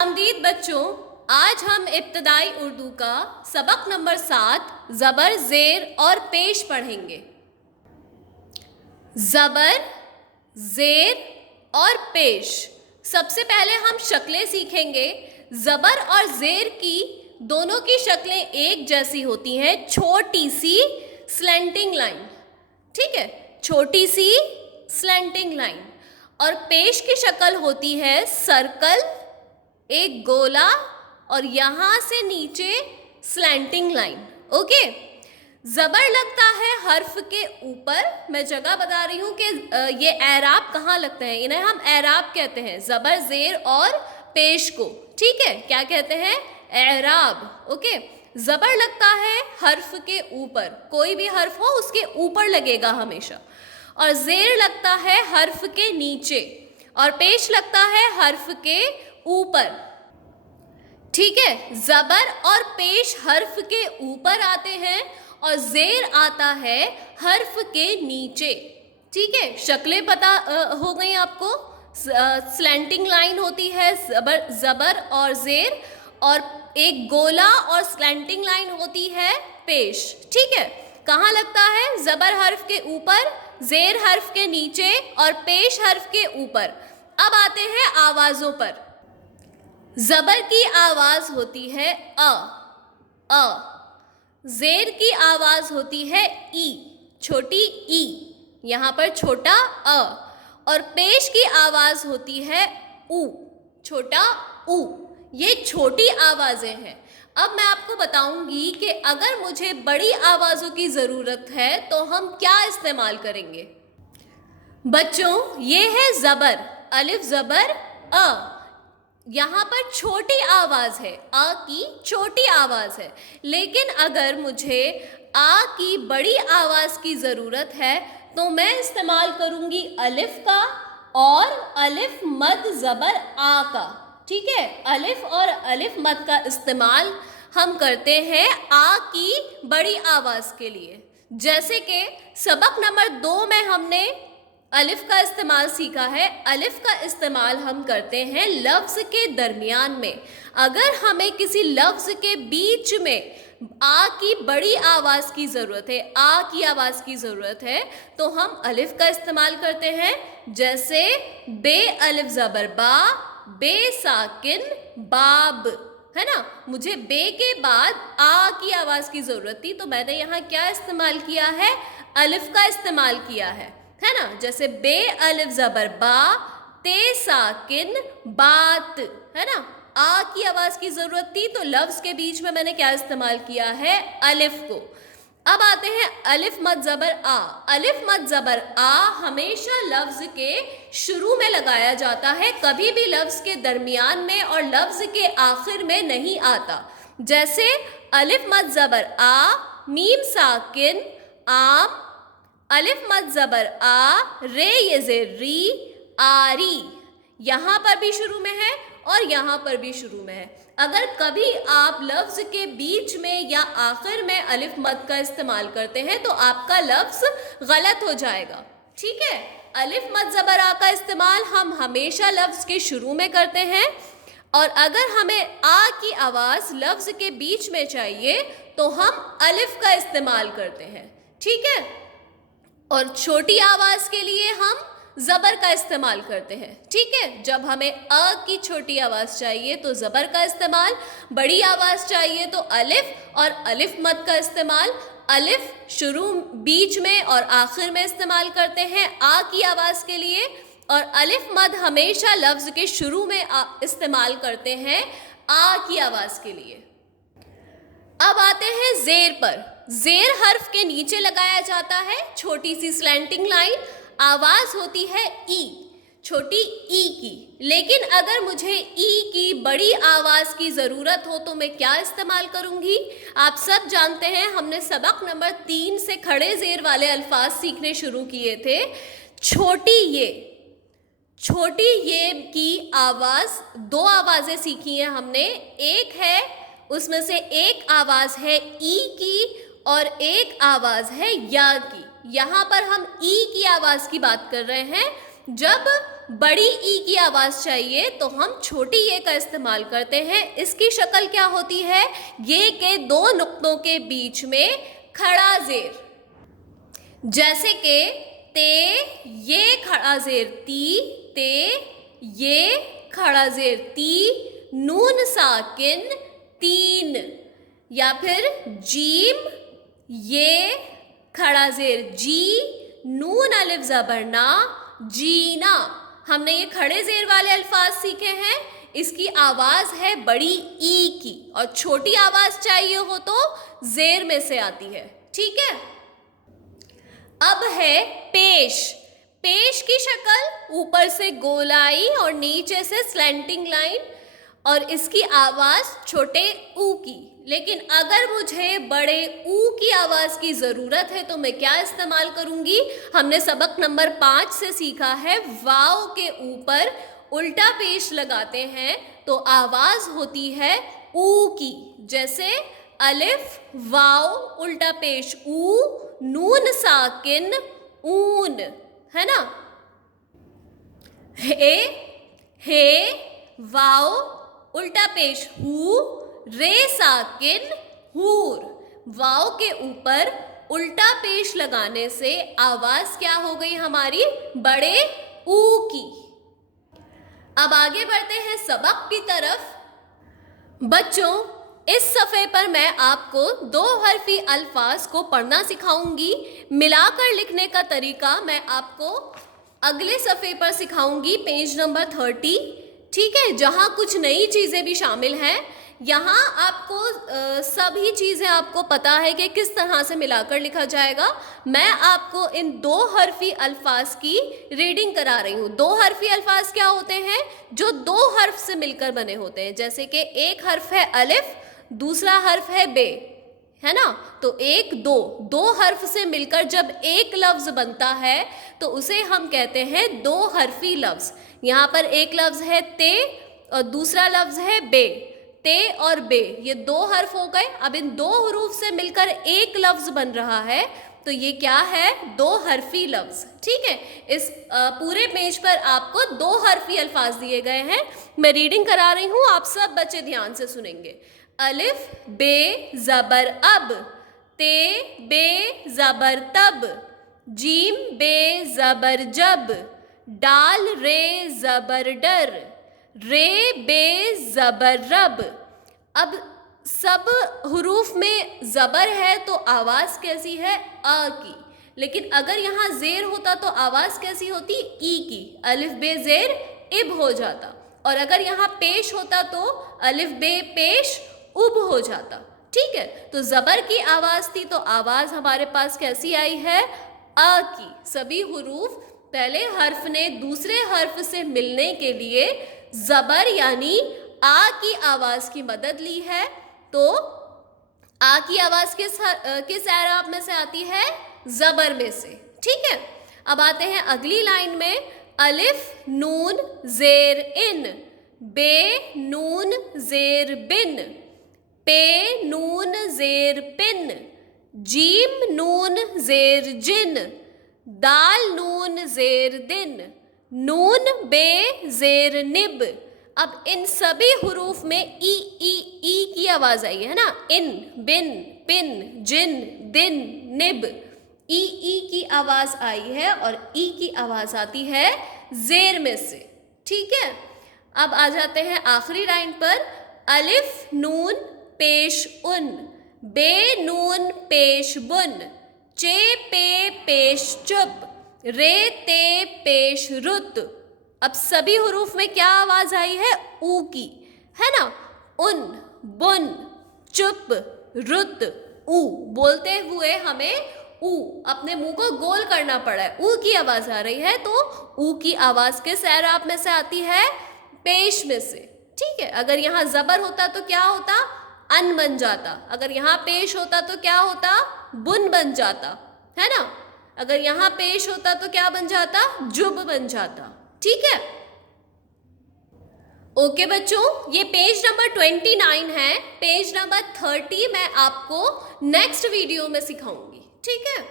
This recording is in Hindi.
आमदीद बच्चों, आज हम इब्तदाई उर्दू का सबक नंबर 7 ज़बर, ज़ेर और पेश पढ़ेंगे। ज़बर, ज़ेर और पेश। सबसे पहले हम शक्लें सीखेंगे। ज़बर और ज़ेर की दोनों की शक्लें एक जैसी होती हैं, छोटी सी स्लैंटिंग लाइन, ठीक है, छोटी सी स्लैंटिंग लाइन। और पेश की शक्ल होती है सर्कल, एक गोला और यहाँ से नीचे स्लैंटिंग लाइन। ओके, ज़बर लगता है हर्फ के ऊपर। मैं जगह बता रही हूँ कि ये एराब कहाँ लगते हैं, इन्हें हम एराब कहते हैं, ज़बर, ज़ेर और पेश को। ठीक है, क्या कहते हैं? एराब। ओके, ज़बर लगता है हर्फ के ऊपर, कोई भी हर्फ हो उसके ऊपर लगेगा हमेशा। और ज़ेर लगता है हर्फ के नीचे और पेश लगता है हर्फ के ऊपर। ठीक है, ज़बर और पेश हर्फ के ऊपर आते हैं और ज़ेर आता है हर्फ के नीचे। ठीक है, शक्लें पता हो गई आपको। स्लैंटिंग लाइन होती है ज़बर और ज़ेर, और एक गोला और स्लैंटिंग लाइन होती है पेश। ठीक है, कहाँ लगता है? ज़बर हर्फ के ऊपर, ज़ेर हर्फ के नीचे और पेश हर्फ के ऊपर। अब आते हैं आवाज़ों पर। ज़बर की आवाज़ होती है अ। ज़ेर की आवाज़ होती है ई, छोटी ई, यहाँ पर छोटा अ। और पेश की आवाज़ होती है उ, छोटा उ। ये छोटी आवाज़ें हैं। अब मैं आपको बताऊंगी कि अगर मुझे बड़ी आवाज़ों की ज़रूरत है तो हम क्या इस्तेमाल करेंगे। बच्चों, ये है ज़बर, अलिफ ज़बर अ। यहाँ पर छोटी आवाज़ है, आ की छोटी आवाज़ है। लेकिन अगर मुझे आ की बड़ी आवाज़ की ज़रूरत है तो मैं इस्तेमाल करूँगी अलिफ का और अलिफ मद ज़बर आ का। ठीक है, अलिफ और अलिफ मद का इस्तेमाल हम करते हैं आ की बड़ी आवाज़ के लिए। जैसे कि सबक नंबर 2 में हमने अलिफ का इस्तेमाल सीखा है। अलिफ का इस्तेमाल हम करते हैं लफ्ज़ के दरमियान में। अगर हमें किसी लफ्ज़ के बीच में आ की बड़ी आवाज़ की ज़रूरत है, आ की आवाज़ की ज़रूरत है, तो हम अलिफ का इस्तेमाल करते हैं। जैसे बे अलिफ ज़बर बा, बे साकिन बाब, है ना। मुझे बे के बाद आ की आवाज़ की ज़रूरत थी तो मैंने यहाँ क्या इस्तेमाल किया है? अलिफ का इस्तेमाल किया है ना। जैसे बे अलिफ ज़बर बा, ते साकिन बात, है ना। आ की आवाज़ की ज़रूरत थी तो लफ्ज़ के बीच में मैंने क्या इस्तेमाल किया है? अलिफ को। अब आते हैं अलिफ मद ज़बर आ। अलिफ मद ज़बर आ हमेशा लफ्ज़ के शुरू में लगाया जाता है, कभी भी लफ्ज़ के दरमियान में और लफ्ज़ के आखिर में नहीं आता। जैसे अलिफ मद ज़बर आ, मीम साकिन आम, अलिफ मद ज़बर आ, रे ये ज़ेर री, आरी। यहाँ पर भी शुरू में है और यहाँ पर भी शुरू में है। अगर कभी आप लफ्ज़ के बीच में या आखिर में अलिफ मद का इस्तेमाल करते हैं तो आपका लफ्ज़ गलत हो जाएगा। ठीक है, अलिफ मद ज़बर आ का इस्तेमाल हम हमेशा लफ्ज़ के शुरू में करते हैं, और अगर हमें आ की आवाज़ लफ्ज़ के बीच में चाहिए तो हम अलिफ का इस्तेमाल करते हैं। ठीक है, और छोटी आवाज़ के लिए हम ज़बर का इस्तेमाल करते हैं। ठीक है, जब हमें अ की छोटी आवाज़ चाहिए तो ज़बर का इस्तेमाल, बड़ी आवाज़ चाहिए तो अलिफ और अलिफ मद का इस्तेमाल। अलिफ शुरू, बीच में और आखिर में इस्तेमाल करते हैं आ की आवाज़ के लिए, और अलिफ मद हमेशा लफ्ज़ के शुरू में इस्तेमाल करते हैं आ की आवाज़ के लिए। अब आते हैं ज़ेर पर। ज़ेर हर्फ के नीचे लगाया जाता है, छोटी सी स्लैंटिंग लाइन, आवाज़ होती है ई, छोटी ई की। लेकिन अगर मुझे ई की बड़ी आवाज़ की ज़रूरत हो तो मैं क्या इस्तेमाल करूँगी? आप सब जानते हैं, हमने सबक नंबर 3 से खड़े ज़ेर वाले अल्फाज सीखने शुरू किए थे। छोटी ये की आवाज़, 2 आवाज़ें सीखी हैं हमने। एक है, उसमें से एक आवाज़ है ई की और एक आवाज़ है या की। यहाँ पर हम ई की आवाज़ की बात कर रहे हैं। जब बड़ी ई की आवाज चाहिए तो हम छोटी ए का इस्तेमाल करते हैं। इसकी शक्ल क्या होती है? ये के दो नुक्तों के बीच में खड़ा जेर, जैसे कि ते ये खड़ा जेर ती, ते ये खड़ा जेर ती, नून साकिन तीन, या फिर जीम ये खड़ा जेर जी, नून अलिफ ज़बर ना जीना। हमने ये खड़े जेर वाले अल्फाज सीखे हैं। इसकी आवाज है बड़ी ई की, और छोटी आवाज चाहिए हो तो जेर में से आती है। ठीक है, अब है पेश। पेश की शक्ल ऊपर से गोलाई और नीचे से स्लैंटिंग लाइन, और इसकी आवाज छोटे ऊ की। लेकिन अगर मुझे बड़े ऊ की आवाज की जरूरत है तो मैं क्या इस्तेमाल करूंगी? हमने सबक नंबर 5 से सीखा है वाव के ऊपर उल्टा पेश लगाते हैं तो आवाज होती है ऊ की। जैसे अलिफ वाव उल्टा पेश ऊ, नून साकिन ऊन, है ना। हे वाव उल्टा पेश हु, रे साकिन हूर। वाव के ऊपर उल्टा पेश लगाने से आवाज क्या हो गई हमारी? बड़े ऊ की। अब आगे बढ़ते हैं सबक की तरफ। बच्चों, इस सफ़े पर मैं आपको दो हरफी अल्फाज को पढ़ना सिखाऊंगी। मिलाकर लिखने का तरीका मैं आपको अगले सफ़े पर सिखाऊंगी, पेज नंबर 30। ठीक है, जहाँ कुछ नई चीज़ें भी शामिल हैं। यहाँ आपको सभी चीज़ें आपको पता है कि किस तरह से मिलाकर लिखा जाएगा। मैं आपको इन दो हरफी अल्फाज की रीडिंग करा रही हूँ। दो हरफी अल्फाज क्या होते हैं? जो दो हर्फ से मिलकर बने होते हैं। जैसे कि एक हर्फ है अलिफ, दूसरा हर्फ है बे, है ना। तो एक दो हर्फ से मिलकर जब एक लफ्ज़ बनता है तो उसे हम कहते हैं दो हरफी लफ्ज़। यहाँ पर एक लफ्ज़ है ते और दूसरा लफ्ज़ है बे। ते और बे ये दो हर्फ हो गए। अब इन दो हरूफ से मिलकर एक लफ्ज़ बन रहा है तो ये क्या है? दो हरफी लफ्ज़। ठीक है, इस पूरे पेज पर आपको दो हरफी अल्फाज दिए गए हैं। मैं रीडिंग करा रही हूँ, आप सब बच्चे ध्यान से सुनेंगे। अलिफ बे ज़बर अब, ते बे ज़बर तब, जीम बे ज़बर जब, डाल रे ज़बर डर, रे बे ज़बर रब। अब सब हुरूफ में ज़बर है तो आवाज़ कैसी है? अ की। लेकिन अगर यहाँ ज़ेर होता तो आवाज़ कैसी होती? ई की। अलिफ बे ज़ेर इब हो जाता। और अगर यहाँ पेश होता तो अलिफ बे पेश उब हो जाता। ठीक है, तो ज़बर की आवाज़ थी तो आवाज़ हमारे पास कैसी आई है? अ की। सभी हुरूफ पहले हर्फ ने दूसरे हर्फ से मिलने के लिए ज़बर यानी आ की आवाज़ की मदद ली है। तो आ की आवाज़ किस एराब में से आती है? ज़बर में से। ठीक है, अब आते हैं अगली लाइन में। अलिफ नून ज़ेर इन, बे नून ज़ेर बिन, पे नून ज़ेर पिन, जीम नून ज़ेर जिन, दाल नून ज़ेर दिन, नून बे ज़ेर निब। अब इन सभी हुरूफ में ई की आवाज़ आई है ना। इन, बिन, पिन, जिन, दिन, निब। ई की आवाज़ आई है और ई की आवाज़ आती है ज़ेर में से। ठीक है, अब आ जाते हैं आखिरी लाइन पर। अलिफ नून पेश उन, बे नून पेश बुन, चे पे पेश चुप, रे ते पेश रुत। अब सभी हुरूफ में क्या आवाज़ आई है? ऊ की, है ना। उन, बुन, चुप, रुत, ऊ। बोलते हुए हमें ऊ अपने मुंह को गोल करना पड़ा है। ऊ की आवाज़ आ रही है तो ऊ की आवाज़ किस एराब में से आती है? पेश में से। ठीक है, अगर यहाँ ज़बर होता तो क्या होता? अन बन जाता। अगर यहाँ पेश होता तो क्या होता? बुन बन जाता, है ना। अगर यहाँ पेश होता तो क्या बन जाता? जुब बन जाता। ठीक है, ओके बच्चों, ये पेज नंबर 29 है। पेज नंबर 30 मैं आपको नेक्स्ट वीडियो में सिखाऊंगी। ठीक है।